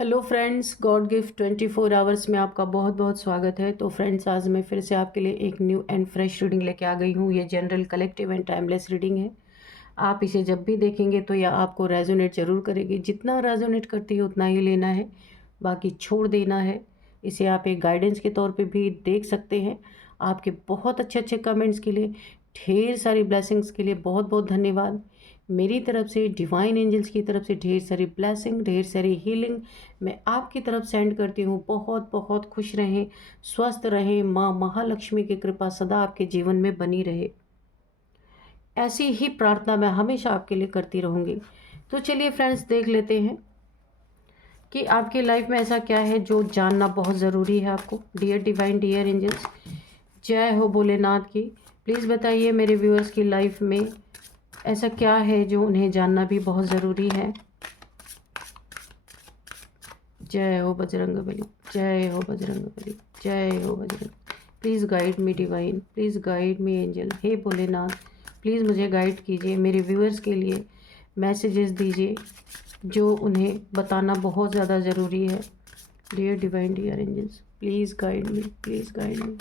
Hello friends, God gift 24 hours में आपका बहुत बहुत स्वागत है। तो फ्रेंड्स, आज मैं फिर से आपके लिए एक न्यू एंड फ्रेश रीडिंग लेके आ गई हूँ। ये general, collective and timeless reading है। आप इसे जब भी देखेंगे तो यह आपको रेजोनेट ज़रूर करेगी। जितना रेजोनेट करती है उतना ही लेना है, बाकी छोड़ देना है। इसे आप एक गाइडेंस के तौर पे भी देख सकते हैं। आपके बहुत अच्छे अच्छे कमेंट्स के लिए, ढेर सारी ब्लेसिंग्स के लिए बहुत बहुत धन्यवाद। मेरी तरफ से, डिवाइन एंजल्स की तरफ से ढेर सारी ब्लेसिंग, ढेर सारी हीलिंग मैं आपकी तरफ सेंड करती हूँ। बहुत बहुत खुश रहें, स्वस्थ रहें, माँ महालक्ष्मी की कृपा सदा आपके जीवन में बनी रहे। ऐसी ही प्रार्थना मैं हमेशा आपके लिए करती रहूँगी। तो चलिए फ्रेंड्स, देख लेते हैं कि आपकी लाइफ में ऐसा क्या है जो जानना बहुत ज़रूरी है आपको। डियर डिवाइन, डियर एंजल्स, जय हो भोलेनाथ की। प्लीज़ बताइए मेरे व्यूअर्स की लाइफ में ऐसा क्या है जो उन्हें जानना भी बहुत ज़रूरी है। जय हो बजरंगबली, जय हो बजरंगबली, जय हो Bajrang. Please guide me divine, please guide me angel. हे भोलेनाथ, प्लीज़ मुझे गाइड कीजिए। मेरे व्यूअर्स के लिए मैसेजेस दीजिए जो उन्हें बताना बहुत ज़्यादा ज़रूरी है। Dear divine, dear angels, please guide me, please guide me.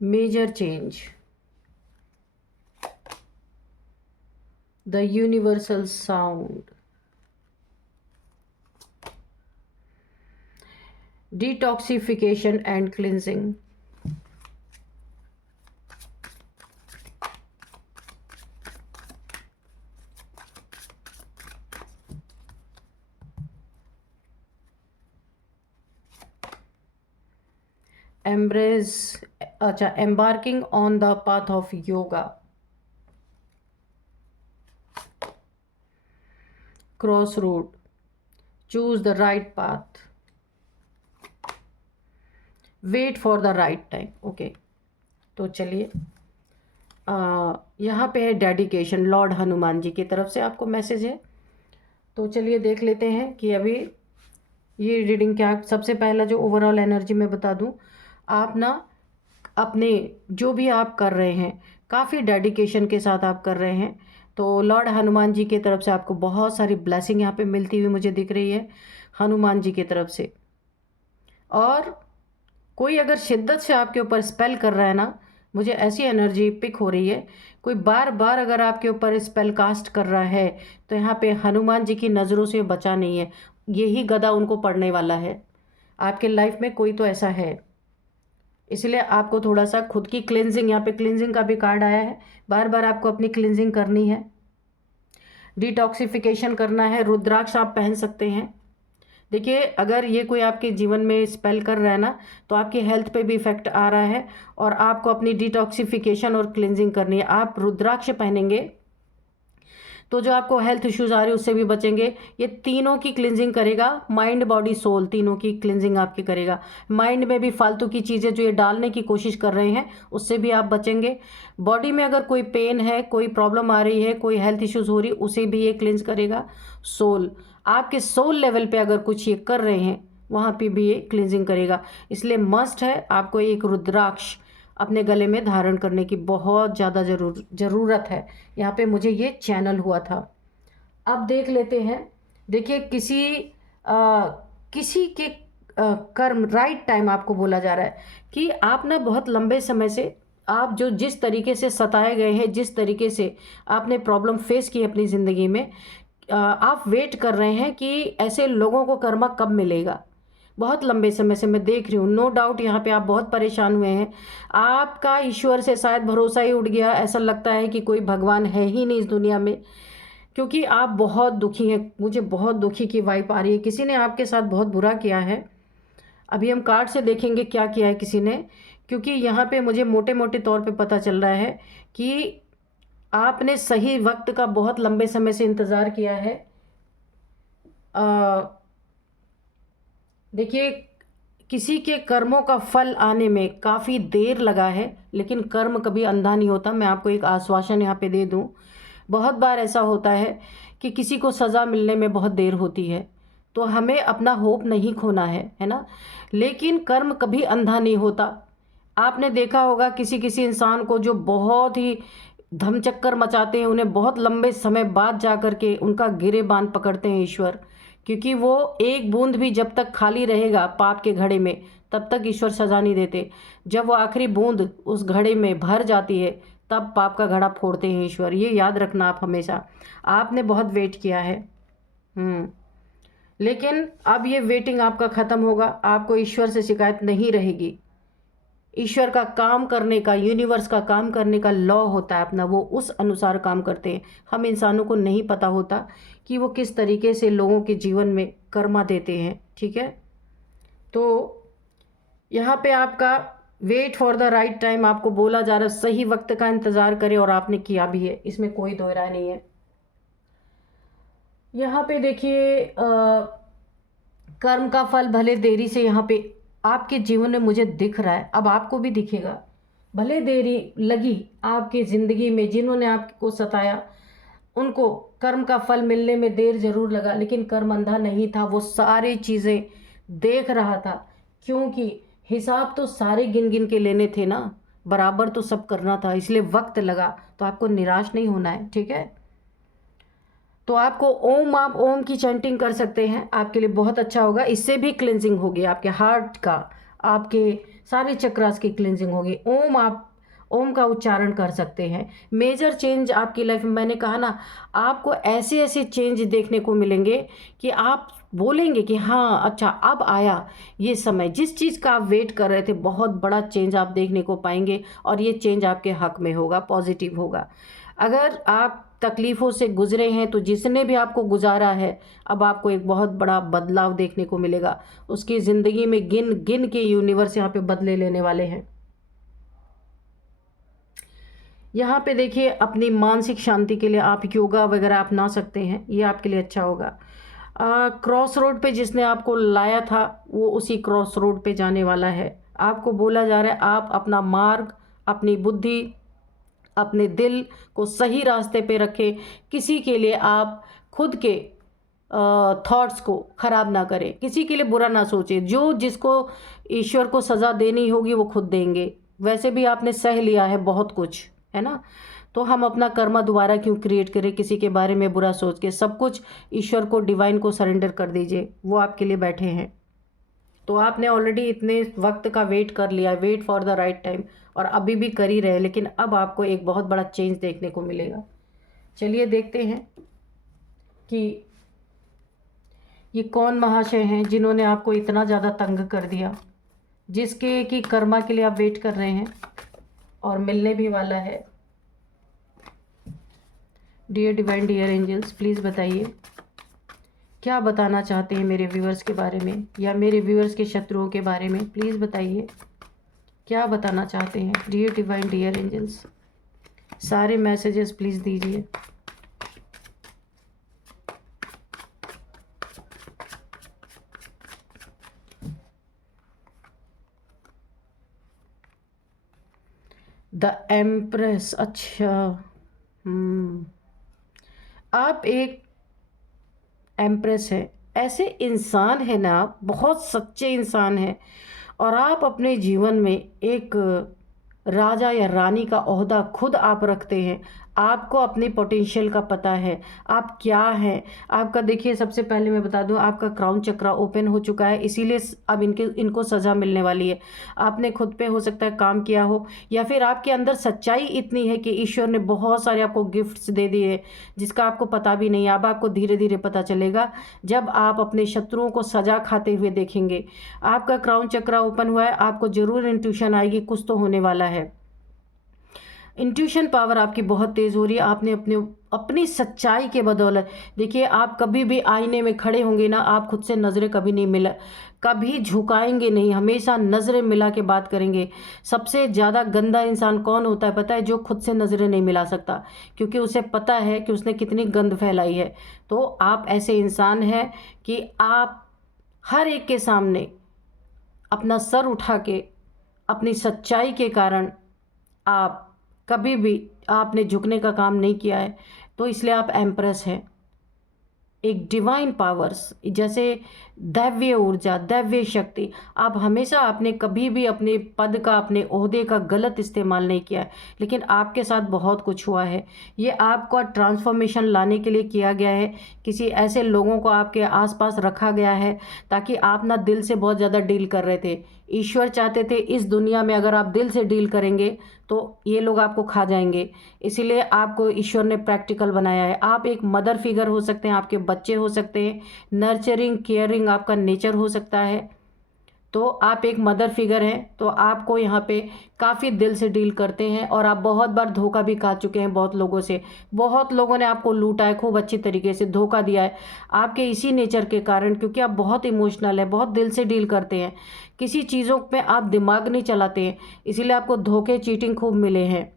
Major change, the universal sound, detoxification and cleansing, embrace, अच्छा, embarking on the path of yoga, crossroad, choose the right path, wait for the right time। Okay, तो चलिए, यहाँ पे है dedication. Lord Hanuman ji की तरफ से आपको मैसेज है। तो चलिए देख लेते हैं कि अभी ये रीडिंग क्या। सबसे पहला जो ओवरऑल एनर्जी मैं बता दूं, आप ना अपने जो भी आप कर रहे हैं काफ़ी डेडिकेशन के साथ आप कर रहे हैं। तो लॉर्ड हनुमान जी की तरफ से आपको बहुत सारी ब्लेसिंग यहाँ पे मिलती हुई मुझे दिख रही है, हनुमान जी की तरफ से। और कोई अगर शिद्दत से आपके ऊपर स्पेल कर रहा है ना, मुझे ऐसी एनर्जी पिक हो रही है। कोई बार बार अगर आपके ऊपर स्पेल कास्ट कर रहा है तो यहाँ पे हनुमान जी की नज़रों से बचा नहीं है, यही गदा उनको पड़ने वाला है। आपके लाइफ में कोई तो ऐसा है, इसलिए आपको थोड़ा सा खुद की क्लिनजिंग, यहाँ पे क्लिनजिंग का भी कार्ड आया है। बार बार आपको अपनी क्लिनजिंग करनी है, डिटॉक्सिफिकेशन करना है। रुद्राक्ष आप पहन सकते हैं। देखिए, अगर ये कोई आपके जीवन में स्पेल कर रहा है ना, तो आपकी हेल्थ पे भी इफेक्ट आ रहा है और आपको अपनी डिटॉक्सिफिकेशन और क्लिनजिंग करनी है। आप रुद्राक्ष पहनेंगे तो जो आपको हेल्थ इश्यूज आ रहे हैं उससे भी बचेंगे। ये तीनों की क्लिनजिंग करेगा, माइंड बॉडी सोल तीनों की क्लिनजिंग आपकी करेगा। माइंड में भी फालतू की चीज़ें जो ये डालने की कोशिश कर रहे हैं उससे भी आप बचेंगे। बॉडी में अगर कोई पेन है, कोई प्रॉब्लम आ रही है, कोई हेल्थ इश्यूज हो रही, उसे भी ये क्लिनज करेगा। सोल, आपके सोल लेवल पे अगर कुछ ये कर रहे हैं वहाँ पे भी ये क्लिनजिंग करेगा। इसलिए मस्ट है आपको एक रुद्राक्ष अपने गले में धारण करने की बहुत ज़्यादा ज़रूरत है। यहाँ पे मुझे ये चैनल हुआ था। अब देख लेते हैं। देखिए, किसी के कर्म, राइट टाइम आपको बोला जा रहा है कि आप ना बहुत लंबे समय से, आप जो जिस तरीके से सताए गए हैं, जिस तरीके से आपने प्रॉब्लम फेस की अपनी ज़िंदगी में, आप वेट कर रहे हैं कि ऐसे लोगों को कर्मा कब मिलेगा। बहुत लंबे समय से मैं देख रही हूँ। नो डाउट यहाँ पे आप बहुत परेशान हुए हैं। आपका ईश्वर से शायद भरोसा ही उठ गया। ऐसा लगता है कि कोई भगवान है ही नहीं इस दुनिया में, क्योंकि आप बहुत दुखी हैं। मुझे बहुत दुखी की वाइब आ रही है। किसी ने आपके साथ बहुत बुरा किया है। अभी हम कार्ड से देखेंगे क्या किया है किसी ने, क्योंकि यहाँ पे मुझे मोटे मोटे तौर पे पता चल रहा है कि आपने सही वक्त का बहुत लंबे समय से इंतज़ार किया है। देखिए, किसी के कर्मों का फल आने में काफ़ी देर लगा है, लेकिन कर्म कभी अंधा नहीं होता। मैं आपको एक आश्वासन यहाँ पे दे दूँ, बहुत बार ऐसा होता है कि किसी को सज़ा मिलने में बहुत देर होती है, तो हमें अपना होप नहीं खोना है ना। लेकिन कर्म कभी अंधा नहीं होता। आपने देखा होगा किसी किसी इंसान को जो बहुत ही धमचक्कर मचाते हैं, उन्हें बहुत लंबे समय बाद जा कर के उनका गिरेबान पकड़ते हैं ईश्वर, क्योंकि वो एक बूंद भी जब तक खाली रहेगा पाप के घड़े में, तब तक ईश्वर सज़ा नहीं देते। जब वो आखिरी बूंद उस घड़े में भर जाती है, तब पाप का घड़ा फोड़ते हैं ईश्वर। ये याद रखना आप हमेशा। आपने बहुत वेट किया है, लेकिन अब ये वेटिंग आपका ख़त्म होगा। आपको ईश्वर से शिकायत नहीं रहेगी। ईश्वर का काम करने का, यूनिवर्स का काम करने का लॉ होता है अपना, वो उस अनुसार काम करते हैं। हम इंसानों को नहीं पता होता कि वो किस तरीके से लोगों के जीवन में कर्मा देते हैं, ठीक है। तो यहाँ पे आपका wait for the right time आपको बोला जा रहा है, सही वक्त का इंतज़ार करें, और आपने किया भी है, इसमें कोई दो राय नहीं है। यहाँ पे देखिए कर्म का फल भले देरी से यहाँ पे आपके जीवन में मुझे दिख रहा है, अब आपको भी दिखेगा। भले देरी लगी आपकी ज़िंदगी में, जिन्होंने आपको सताया उनको कर्म का फल मिलने में देर ज़रूर लगा, लेकिन कर्म अंधा नहीं था, वो सारी चीज़ें देख रहा था। क्योंकि हिसाब तो सारे गिन गिन के लेने थे ना, बराबर तो सब करना था, इसलिए वक्त लगा। तो आपको निराश नहीं होना है, ठीक है। तो आपको ओम, आप ओम की चैंटिंग कर सकते हैं, आपके लिए बहुत अच्छा होगा। इससे भी क्लिनजिंग होगी आपके हार्ट का, आपके सारे चक्रास की क्लिनजिंग होगी। ओम, आप ओम का उच्चारण कर सकते हैं। मेजर चेंज आपकी लाइफ में, मैंने कहा ना, आपको ऐसे ऐसे चेंज देखने को मिलेंगे कि आप बोलेंगे कि हाँ अच्छा अब आया ये समय, जिस चीज़ का आप वेट कर रहे थे, बहुत बड़ा चेंज आप देखने को पाएंगे, और ये चेंज आपके हक में होगा, पॉजिटिव होगा। अगर आप तकलीफ़ों से गुजरे हैं, तो जिसने भी आपको गुजारा है, अब आपको एक बहुत बड़ा बदलाव देखने को मिलेगा उसकी ज़िंदगी में। गिन गिन के यूनिवर्स यहाँ पे बदले लेने वाले हैं। यहाँ पे देखिए अपनी मानसिक शांति के लिए आप योगा वगैरह अपना सकते हैं, ये आपके लिए अच्छा होगा। क्रॉस रोड पे जिसने आपको लाया था वो उसी क्रॉस रोड पे जाने वाला है। आपको बोला जा रहा है आप अपना मार्ग, अपनी बुद्धि, अपने दिल को सही रास्ते पे रखें। किसी के लिए आप खुद के थॉट्स को ख़राब ना करें, किसी के लिए बुरा ना सोचें। जो जिसको ईश्वर को सज़ा देनी होगी वो खुद देंगे। वैसे भी आपने सह लिया है बहुत कुछ, है ना। तो हम अपना कर्मा दोबारा क्यों क्रिएट करें किसी के बारे में बुरा सोच के। सब कुछ ईश्वर को, डिवाइन को सरेंडर कर दीजिए, वो आपके लिए बैठे हैं। तो आपने ऑलरेडी इतने वक्त का वेट कर लिया, wait for the right time, और अभी भी कर ही रहे, लेकिन अब आपको एक बहुत बड़ा चेंज देखने को मिलेगा। चलिए देखते हैं कि ये कौन महाशय हैं जिन्होंने आपको इतना ज़्यादा तंग कर दिया, जिसके कि कर्मा के लिए आप वेट कर रहे हैं और मिलने भी वाला है। Dear divine, dear angels, please बताइए क्या बताना चाहते हैं मेरे व्यूअर्स के बारे में, या मेरे व्यूअर्स के शत्रुओं के बारे में। प्लीज़ बताइए क्या बताना चाहते हैं। डियर डिवाइन, डियर एंजल्स, सारे मैसेजेस प्लीज़ दीजिए। द एम्प्रेस, अच्छा आप एक एम्प्रेस है, ऐसे इंसान है ना आप, बहुत सच्चे इंसान हैं, और आप अपने जीवन में एक राजा या रानी का ओहदा खुद आप रखते हैं। आपको अपने पोटेंशियल का पता है, आप क्या हैं। आपका देखिए, सबसे पहले मैं बता दूं, आपका क्राउन चक्रा ओपन हो चुका है, इसीलिए अब इनको सज़ा मिलने वाली है। आपने खुद पे हो सकता है काम किया हो, या फिर आपके अंदर सच्चाई इतनी है कि ईश्वर ने बहुत सारे आपको गिफ्ट्स दे दिए जिसका आपको पता भी नहीं। अब आपको धीरे धीरे पता चलेगा जब आप अपने शत्रुओं को सज़ा खाते हुए देखेंगे। आपका क्राउन चक्रा ओपन हुआ है, आपको ज़रूर इंट्यूशन आएगी, कुछ तो होने वाला है। इंट्यूशन पावर आपकी बहुत तेज़ हो रही है। आपने अपनी सच्चाई के बदौलत, देखिए आप कभी भी आईने में खड़े होंगे ना, आप खुद से नज़रें कभी नहीं मिला, कभी झुकाएंगे नहीं, हमेशा नज़रें मिला के बात करेंगे। सबसे ज़्यादा गंदा इंसान कौन होता है पता है? जो खुद से नज़रें नहीं मिला सकता, क्योंकि उसे पता है कि उसने कितनी गंद फैलाई है। तो आप ऐसे इंसान हैं कि आप हर एक के सामने अपना सर उठा के, अपनी सच्चाई के कारण आप कभी भी आपने झुकने का काम नहीं किया है। तो इसलिए आप एम्प्रेस हैं। एक डिवाइन पावर्स, जैसे दैवीय ऊर्जा, दैवीय शक्ति। आप हमेशा आपने कभी भी अपने पद का, अपने ओहदे का गलत इस्तेमाल नहीं किया है, लेकिन आपके साथ बहुत कुछ हुआ है। ये आपका ट्रांसफॉर्मेशन लाने के लिए किया गया है। किसी ऐसे लोगों को आपके आसपास रखा गया है ताकि आप ना दिल से बहुत ज़्यादा डील कर रहे थे। ईश्वर चाहते थे इस दुनिया में अगर आप दिल से डील करेंगे तो ये लोग आपको खा जाएंगे, इसीलिए आपको ईश्वर ने प्रैक्टिकल बनाया है। आप एक मदर फिगर हो सकते हैं, आपके बच्चे हो सकते हैं, नर्चरिंग केयरिंग आपका नेचर हो सकता है। तो आप एक मदर फिगर हैं, तो आपको यहाँ पे काफ़ी दिल से डील करते हैं और आप बहुत बार धोखा भी खा चुके हैं बहुत लोगों से। बहुत लोगों ने आपको लूटा है, खूब अच्छी तरीके से धोखा दिया है आपके इसी नेचर के कारण, क्योंकि आप बहुत इमोशनल है, बहुत दिल से डील करते हैं, किसी चीज़ों पे आप दिमाग नहीं चलाते हैं, इसीलिए आपको धोखे चीटिंग खूब मिले हैं।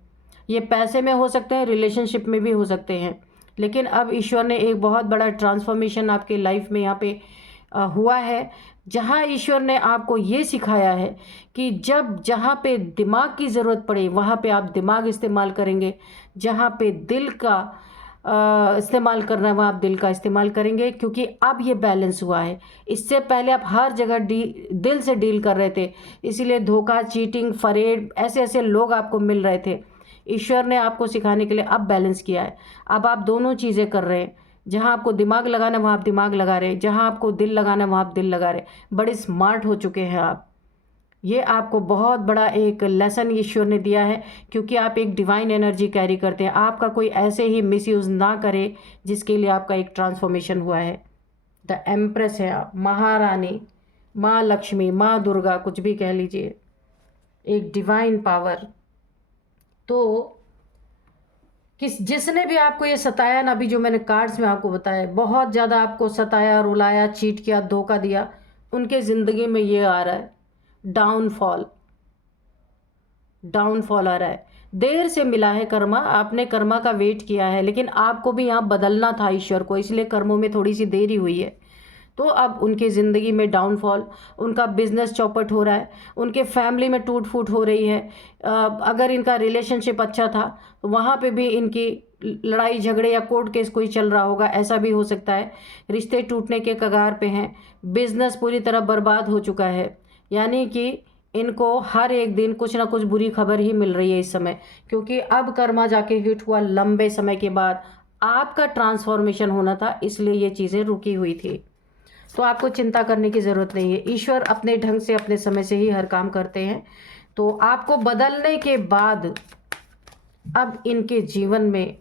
ये पैसे में हो सकते हैं, रिलेशनशिप में भी हो सकते हैं। लेकिन अब ईश्वर ने एक बहुत बड़ा ट्रांसफॉर्मेशन आपके लाइफ में यहाँ पे हुआ है, जहाँ ईश्वर ने आपको ये सिखाया है कि जब जहाँ पे दिमाग की ज़रूरत पड़े वहाँ पे आप दिमाग इस्तेमाल करेंगे, जहाँ पे दिल का इस्तेमाल करना है वहाँ आप दिल का इस्तेमाल करेंगे, क्योंकि अब ये बैलेंस हुआ है। इससे पहले आप हर जगह दिल से डील कर रहे थे, इसीलिए धोखा, चीटिंग, फरेब, ऐसे ऐसे लोग आपको मिल रहे थे। ईश्वर ने आपको सिखाने के लिए अब बैलेंस किया है। अब आप दोनों चीज़ें कर रहे हैं, जहाँ आपको दिमाग लगाना है वहाँ आप दिमाग लगा रहे हैं, जहाँ आपको दिल लगाना है वहाँ आप दिल लगा रहे हैं। बड़े स्मार्ट हो चुके हैं आप। ये आपको बहुत बड़ा एक लेसन ईश्वर ने दिया है, क्योंकि आप एक डिवाइन एनर्जी कैरी करते हैं। आपका कोई ऐसे ही मिसयूज़ ना करे, जिसके लिए आपका एक ट्रांसफॉर्मेशन हुआ है। द एम्प्रेस है आप, महारानी, माँ लक्ष्मी, माँ दुर्गा, कुछ भी कह लीजिए, एक डिवाइन पावर। तो जिसने भी आपको ये सताया ना, अभी जो मैंने कार्ड्स में आपको बताया, बहुत ज़्यादा आपको सताया, रुलाया, चीट किया, धोखा दिया, उनके ज़िंदगी में ये आ रहा है डाउनफॉल। डाउनफॉल आ रहा है। देर से मिला है कर्मा, आपने कर्मा का वेट किया है, लेकिन आपको भी यहाँ बदलना था ईश्वर को, इसलिए कर्मों में थोड़ी सी देरी हुई है। तो अब उनकी ज़िंदगी में डाउनफॉल, उनका बिजनेस चौपट हो रहा है, उनके फैमिली में टूट फूट हो रही है। अगर इनका रिलेशनशिप अच्छा था तो वहाँ पे भी इनकी लड़ाई झगड़े या कोर्ट केस कोई चल रहा होगा, ऐसा भी हो सकता है। रिश्ते टूटने के कगार पे हैं, बिजनेस पूरी तरह बर्बाद हो चुका है, यानी कि इनको हर एक दिन कुछ ना कुछ बुरी खबर ही मिल रही है इस समय, क्योंकि अब कर्मा जाके हिट हुआ लंबे समय के बाद। आपका ट्रांसफॉर्मेशन होना था, इसलिए ये चीज़ें रुकी हुई थी। तो आपको चिंता करने की ज़रूरत नहीं है, ईश्वर अपने ढंग से अपने समय से ही हर काम करते हैं। तो आपको बदलने के बाद अब इनके जीवन में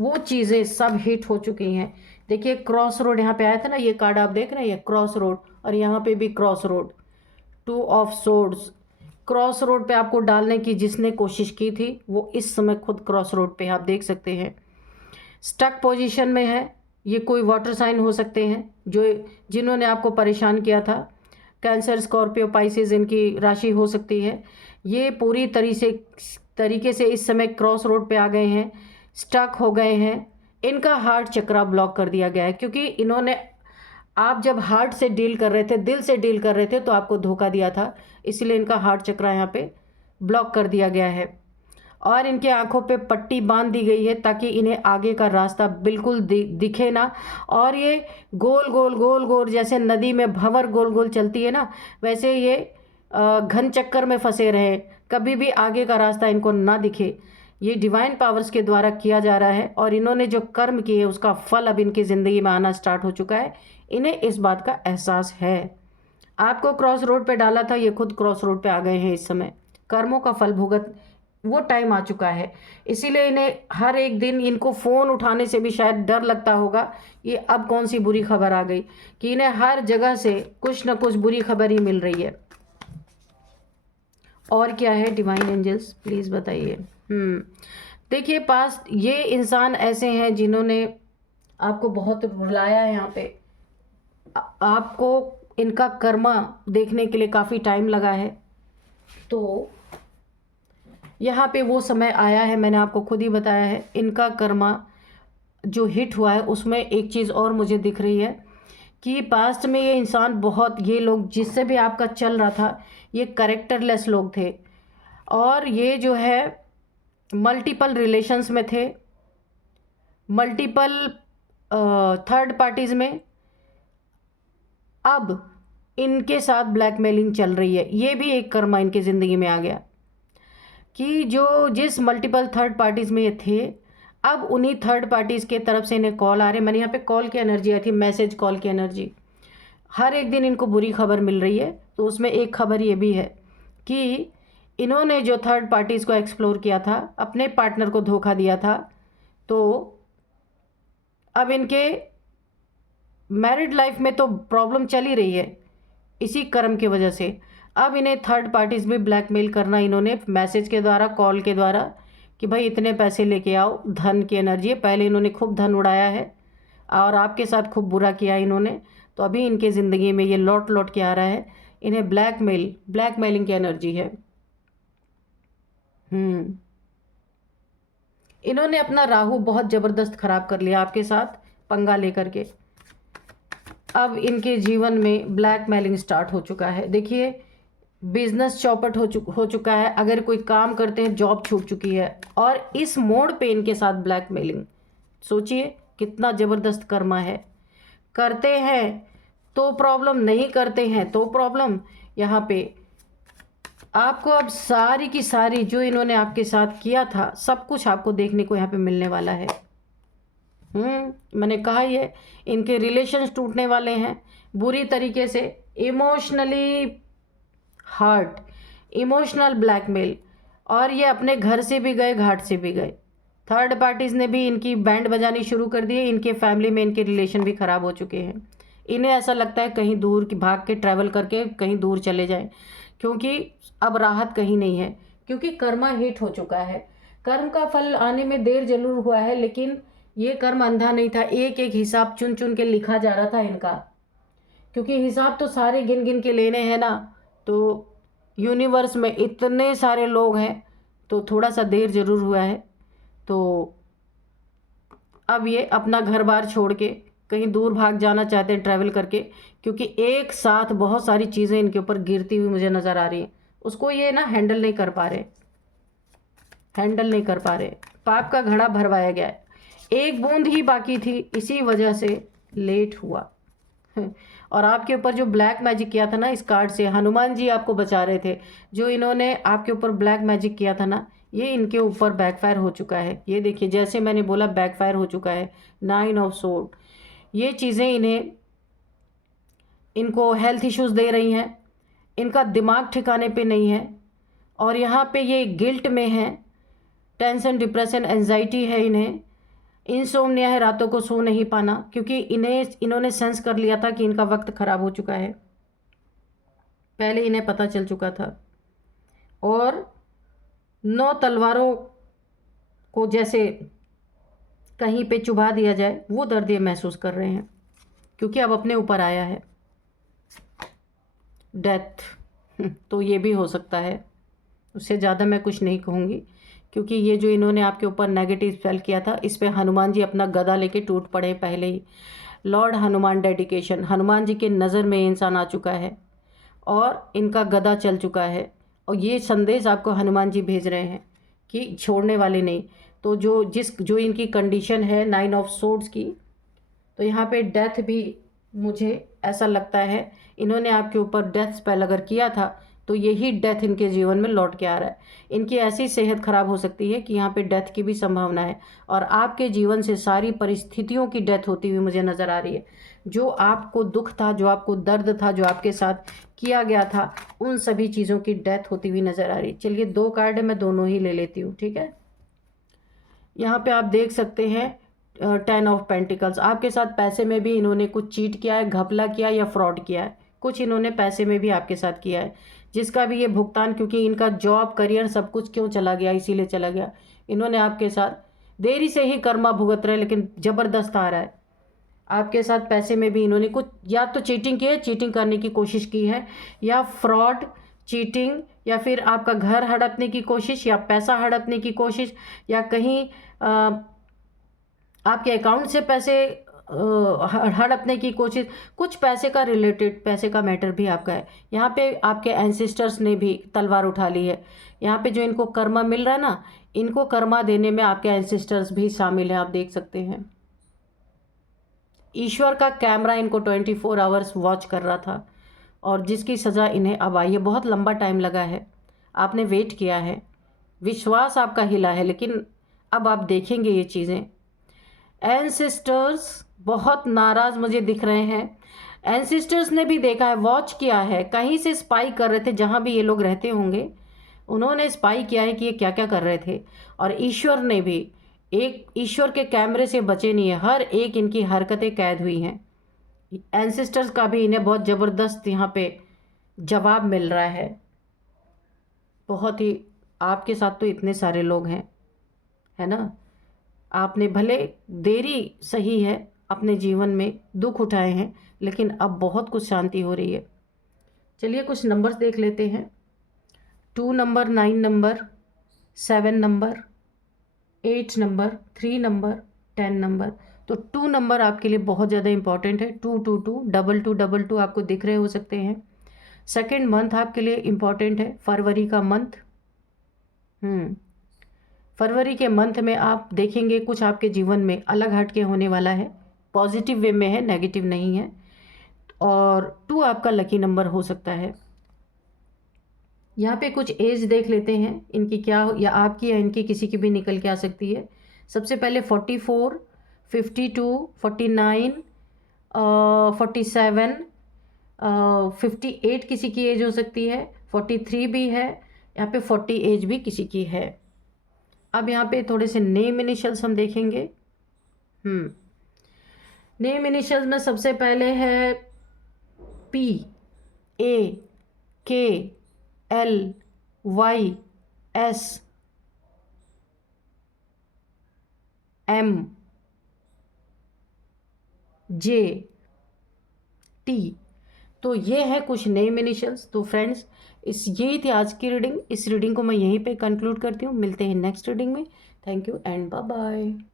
वो चीज़ें सब हिट हो चुकी हैं। देखिए क्रॉस रोड यहाँ पे आया था ना, ये कार्ड आप देख रहे हैं, ये क्रॉस रोड, और यहाँ पे भी cross road, 2 of swords. Cross road पे आपको डालने की जिसने कोशिश की थी वो इस समय खुद क्रॉस रोड पे आप देख सकते हैं स्टक पोजीशन में है। ये कोई वाटर साइन हो सकते हैं जो जिन्होंने आपको परेशान किया था। कैंसर, स्कॉर्पियो, पाइसेस इनकी राशि हो सकती है। ये पूरी तरीके से इस समय क्रॉस रोड पे आ गए हैं, स्टक हो गए हैं। इनका हार्ट चक्रा ब्लॉक कर दिया गया है, क्योंकि इन्होंने, आप जब हार्ट से डील कर रहे थे, दिल से डील कर रहे थे, तो आपको धोखा दिया था, इसलिए इनका हार्ट चक्रा यहाँ पे ब्लॉक कर दिया गया है। और इनके आंखों पे पट्टी बांध दी गई है ताकि इन्हें आगे का रास्ता बिल्कुल दिखे ना। और ये गोल गोल गोल गोल, जैसे नदी में भंवर गोल गोल चलती है ना, वैसे ये घन चक्कर में फंसे रहे, कभी भी आगे का रास्ता इनको ना दिखे। ये डिवाइन पावर्स के द्वारा किया जा रहा है, और इन्होंने जो कर्म किए है उसका फल अब इनकी ज़िंदगी में आना स्टार्ट हो चुका है। इन्हें इस बात का एहसास है। आपको क्रॉस रोड पे डाला था, ये खुद क्रॉस रोड पे आ गए हैं। इस समय कर्मों का फल भुगत वो टाइम आ चुका है, इसीलिए इन्हें हर एक दिन इनको फ़ोन उठाने से भी शायद डर लगता होगा। ये अब कौन सी बुरी खबर आ गई कि इन्हें हर जगह से कुछ न कुछ बुरी खबर ही मिल रही है। और क्या है डिवाइन एंजल्स, प्लीज़ बताइए। देखिए पास्ट ये इंसान ऐसे हैं जिन्होंने आपको बहुत रुलाया है। यहाँ पे आपको इनका कर्मा देखने के लिए काफ़ी टाइम लगा है। तो यहाँ पे वो समय आया है, मैंने आपको खुद ही बताया है। इनका कर्मा जो हिट हुआ है उसमें एक चीज़ और मुझे दिख रही है कि पास्ट में ये इंसान बहुत, ये लोग जिससे भी आपका चल रहा था, ये कैरेक्टरलेस लोग थे, और ये जो है मल्टीपल रिलेशंस में थे, मल्टीपल थर्ड पार्टीज़ में अब इनके साथ ब्लैकमेलिंग चल रही है। ये भी एक कर्मा इनकी ज़िंदगी में आ गया कि जो जिस मल्टीपल थर्ड पार्टीज़ में ये थे, अब उन्हीं थर्ड पार्टीज़ के तरफ से इन्हें कॉल आ रहे। मैंने यहाँ पे कॉल की एनर्जी आई थी, मैसेज कॉल की एनर्जी। हर एक दिन इनको बुरी खबर मिल रही है। तो उसमें एक खबर ये भी है कि इन्होंने जो थर्ड पार्टीज़ को एक्सप्लोर किया था, अपने पार्टनर को धोखा दिया था, तो अब इनके मैरिड लाइफ में तो प्रॉब्लम चल ही रही है इसी कर्म की वजह से। अब इन्हें थर्ड पार्टीज़ भी ब्लैकमेल करना, इन्होंने मैसेज के द्वारा, कॉल के द्वारा, कि भाई इतने पैसे लेके आओ। धन की एनर्जी है। पहले इन्होंने खूब धन उड़ाया है और आपके साथ खूब बुरा किया इन्होंने, तो अभी इनके ज़िंदगी में ये लौट लौट के आ रहा है। इन्हें ब्लैकमेलिंग की एनर्जी है। इन्होंने अपना राहु बहुत ज़बरदस्त ख़राब कर लिया आपके साथ पंगा लेकर के। अब इनके जीवन में ब्लैकमेलिंग स्टार्ट हो चुका है। देखिए, बिजनेस चौपट हो चुका है। अगर कोई काम करते हैं, जॉब छूट चुकी है। और इस मोड़ पे इनके साथ ब्लैकमेलिंग, सोचिए कितना ज़बरदस्त कर्मा है। करते हैं तो प्रॉब्लम, नहीं करते हैं तो प्रॉब्लम। यहाँ पे आपको अब सारी की सारी जो इन्होंने आपके साथ किया था, सब कुछ आपको देखने को यहाँ पे मिलने वाला है। मैंने कहा ही है, इनके रिलेशंस टूटने वाले हैं बुरी तरीके से। इमोशनली हर्ट, इमोशनल ब्लैकमेल, और ये अपने घर से भी गए, घाट से भी गए। थर्ड पार्टीज़ ने भी इनकी बैंड बजानी शुरू कर दी है। इनके फैमिली में इनके रिलेशन भी ख़राब हो चुके हैं। इन्हें ऐसा लगता है कहीं दूर की भाग के ट्रैवल करके कहीं दूर चले जाएं, क्योंकि अब राहत कहीं नहीं है, क्योंकि कर्मा हिट हो चुका है। कर्म का फल आने में देर जरूर हुआ है, लेकिन ये कर्म अंधा नहीं था। एक एक हिसाब चुन चुन के लिखा जा रहा था इनका, क्योंकि हिसाब तो सारे गिन गिन के लेने हैं ना। तो यूनिवर्स में इतने सारे लोग हैं, तो थोड़ा सा देर जरूर हुआ है। तो अब ये अपना घर बार छोड़ के कहीं दूर भाग जाना चाहते हैं ट्रैवल करके, क्योंकि एक साथ बहुत सारी चीज़ें इनके ऊपर गिरती हुई मुझे नज़र आ रही हैं। उसको ये ना हैंडल नहीं कर पा रहे। पाप का घड़ा भरवाया गया है। एक बूंद ही बाकी थी, इसी वजह से लेट हुआ। और आपके ऊपर जो ब्लैक मैजिक किया था ना, इस कार्ड से हनुमान जी आपको बचा रहे थे। जो इन्होंने आपके ऊपर ब्लैक मैजिक किया था ना, ये इनके ऊपर बैकफायर हो चुका है। ये देखिए, जैसे मैंने बोला बैकफायर हो चुका है। 9 ऑफ सोर्ड, ये चीज़ें इनको हेल्थ इश्यूज़ दे रही हैं। इनका दिमाग ठिकाने पे नहीं है, और यहाँ पे ये गिल्ट में है। टेंशन, डिप्रेशन, एंजाइटी है इन्हें। इंसोम्निया है, रातों को सो नहीं पाना, क्योंकि इन्होंने सेंस कर लिया था कि इनका वक्त ख़राब हो चुका है। पहले इन्हें पता चल चुका था। और 9 तलवारों को जैसे कहीं पे चुभा दिया जाए, वो दर्द ये महसूस कर रहे हैं, क्योंकि अब अपने ऊपर आया है डेथ। तो ये भी हो सकता है, उससे ज़्यादा मैं कुछ नहीं कहूँगी, क्योंकि ये जो इन्होंने आपके ऊपर नेगेटिव स्पेल किया था, इस पर हनुमान जी अपना गदा लेके टूट पड़े पहले ही। लॉर्ड हनुमान डेडिकेशन, हनुमान जी के नज़र में इंसान आ चुका है और इनका गदा चल चुका है। और ये संदेश आपको हनुमान जी भेज रहे हैं कि छोड़ने वाले नहीं। तो जो इनकी कंडीशन है 9 ऑफ सोर्ड्स की, तो यहाँ पे डेथ भी मुझे ऐसा लगता है, इन्होंने आपके ऊपर डेथ स्पेल अगर किया था, तो यही डेथ इनके जीवन में लौट के आ रहा है। इनकी ऐसी सेहत खराब हो सकती है कि यहाँ पे डेथ की भी संभावना है, और आपके जीवन से सारी परिस्थितियों की डेथ होती हुई मुझे नज़र आ रही है। जो आपको दुख था, जो आपको दर्द था, जो आपके साथ किया गया था, उन सभी चीज़ों की डेथ होती हुई नज़र आ रही है। चलिए, 2 कार्ड है, मैं दोनों ही ले लेती हूँ, ठीक है। यहाँ पे आप देख सकते हैं 10 ऑफ पेंटिकल्स। आपके साथ पैसे में भी इन्होंने कुछ चीट किया है, घपला किया या फ्रॉड किया है। कुछ इन्होंने पैसे में भी आपके साथ किया है, जिसका भी ये भुगतान, क्योंकि इनका जॉब, करियर, सब कुछ क्यों चला गया, इसीलिए चला गया। इन्होंने आपके साथ देरी से ही कर्मा भुगत रहे, लेकिन ज़बरदस्त आ रहा है। आपके साथ पैसे में भी इन्होंने कुछ या तो चीटिंग की है, चीटिंग करने की कोशिश की है, या फ्रॉड, चीटिंग, या फिर आपका घर हड़पने की कोशिश, या पैसा हड़पने की कोशिश, या कहीं आपके अकाउंट से पैसे हड़पने की कोशिश। कुछ पैसे का रिलेटेड, पैसे का मैटर भी आपका है। यहाँ पे आपके एंसेस्टर्स ने भी तलवार उठा ली है। यहाँ पे जो इनको कर्मा मिल रहा है ना, इनको कर्मा देने में आपके एंसेस्टर्स भी शामिल हैं, आप देख सकते हैं। ईश्वर का कैमरा इनको 24 आवर्स वॉच कर रहा था और जिसकी सज़ा इन्हें अब आई है। बहुत लंबा टाइम लगा है, आपने वेट किया है, विश्वास आपका हिला है, लेकिन अब आप देखेंगे ये चीज़ें। एंसेस्टर्स बहुत नाराज़ मुझे दिख रहे हैं। एंसेस्टर्स ने भी देखा है, वॉच किया है, कहीं से स्पाई कर रहे थे, जहाँ भी ये लोग रहते होंगे उन्होंने स्पाई किया है कि ये क्या क्या कर रहे थे। और ईश्वर ने भी, एक ईश्वर के कैमरे से बचे नहीं है, हर एक इनकी हरकतें कैद हुई हैं। एंसेस्टर्स का भी इन्हें बहुत ज़बरदस्त यहाँ पे जवाब मिल रहा है। बहुत ही, आपके साथ तो इतने सारे लोग हैं, है ना। आपने भले देरी सही है, अपने जीवन में दुख उठाए हैं, लेकिन अब बहुत कुछ शांति हो रही है। चलिए कुछ नंबर्स देख लेते हैं। 2 number, 9 number, 7 number, 8 number, 3 number, 10 number. तो 2 नंबर आपके लिए बहुत ज़्यादा इंपॉर्टेंट है। 222, 2222 आपको दिख रहे हो सकते हैं। सेकेंड मंथ आपके लिए इम्पॉर्टेंट है, फरवरी का मंथ। फरवरी के मंथ में आप देखेंगे कुछ आपके जीवन में अलग हट के होने वाला है, पॉजिटिव वे में है, नेगेटिव नहीं है। और 2 आपका लकी नंबर हो सकता है। यहाँ पे कुछ एज देख लेते हैं इनकी, क्या या आपकी या इनकी, किसी की भी निकल के आ सकती है। सबसे पहले 44, 52, 49, 47, 58 किसी की एज हो सकती है, 43 भी है, यहाँ पे 40 एज भी किसी की है। अब यहाँ पे थोड़े से नेम इनिशियल्स हम देखेंगे। नेम इनिशियल्स में सबसे पहले है P, A, K, L, Y, S, M, J, T। तो ये है कुछ नेम इनिशियल्स। तो फ्रेंड्स, यही थी आज की रीडिंग। इस रीडिंग को मैं यहीं पे कंक्लूड करती हूँ। मिलते हैं नेक्स्ट रीडिंग में। Thank you and bye bye.